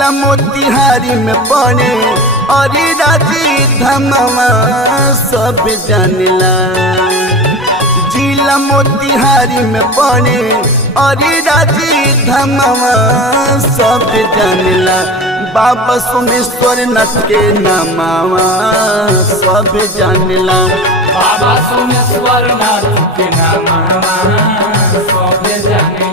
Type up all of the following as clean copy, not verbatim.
जिला मोतिहारी में पड़े और राजी धमवा सब जानला। जिला मोतिहारी में पड़े और राजी धमवा सब जानला। बाबा सोमेश्वर नाथ के नामवा सब जानला। बाबा सोमेश्वर नाथ के नामवा सब जानला।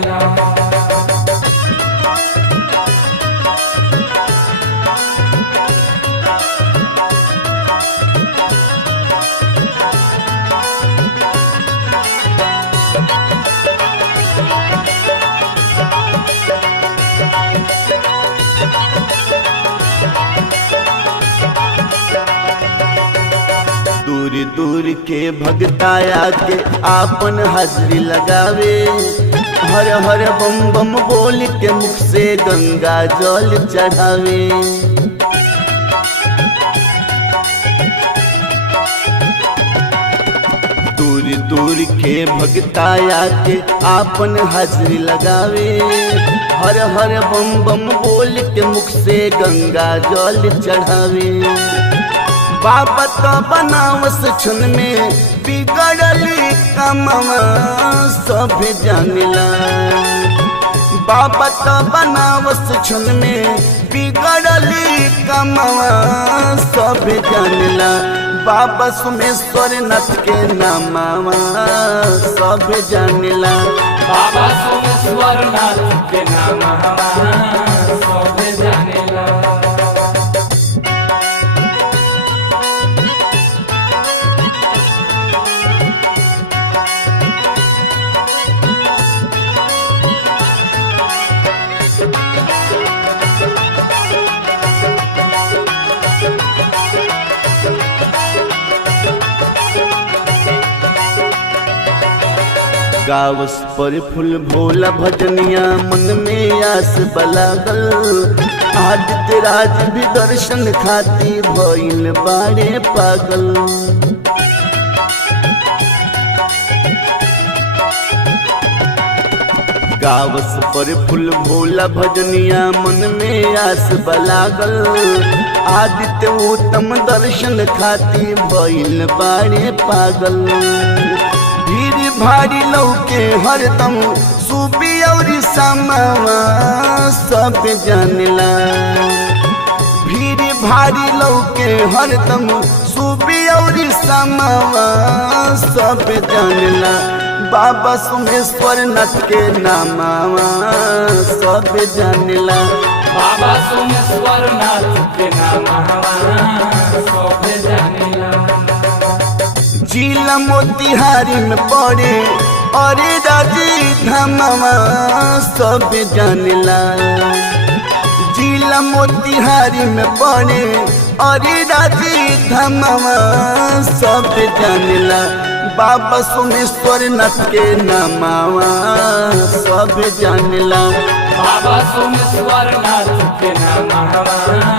दूर दूर के भगताया के आपन हाजरी लगावे। हर हर बम बम बोल के मुख से गंगा जल चढ़ावे। दूर दूर के भगताया के आपन हाजरी लगावे। हर हर बम बम बोल के मुख से गंगा जल चढ़ावे। बाबा तो बनावस क्षण में बिगड़ली कमवा सब जानला। बाबा तो बनावस क्षण में बिगड़ली कमवा सब जानला। बाबा सोमेश्वर नाथ के नामवा सब जानला। बाबा सोमेश्वर नाथ के नामवा सब जानला। गावस पर फूल भोला भजनिया मन में आस बलागल। आदित्य राज भी दर्शन खाती भइल बाड़े पागल। गावस पर फूल भोला भजनिया मन में आस बलागल। आदित्य उत्तम दर्शन खाती भइल बाड़े पागल। भीड़ भारी लौके हरदम सुबी और समवा सब जानला। भीड़ भारी लौके हरदम सुबी और समवा सब जानला। बाबा सोमेश्वर नाथ के नामवा सब जानला। बाबा सोमेश्वर नाथ के नामवा सब जानला। जिला मोतिहारी में पड़े और राजी धमवा सब जानला। जिला मोतिहारी में पड़े और राजी धमवा सब जानला। बाबा सोमेश्वर नाथ के नामवा सब जानला। बाबा सोमेश्वर नाथ के नामवा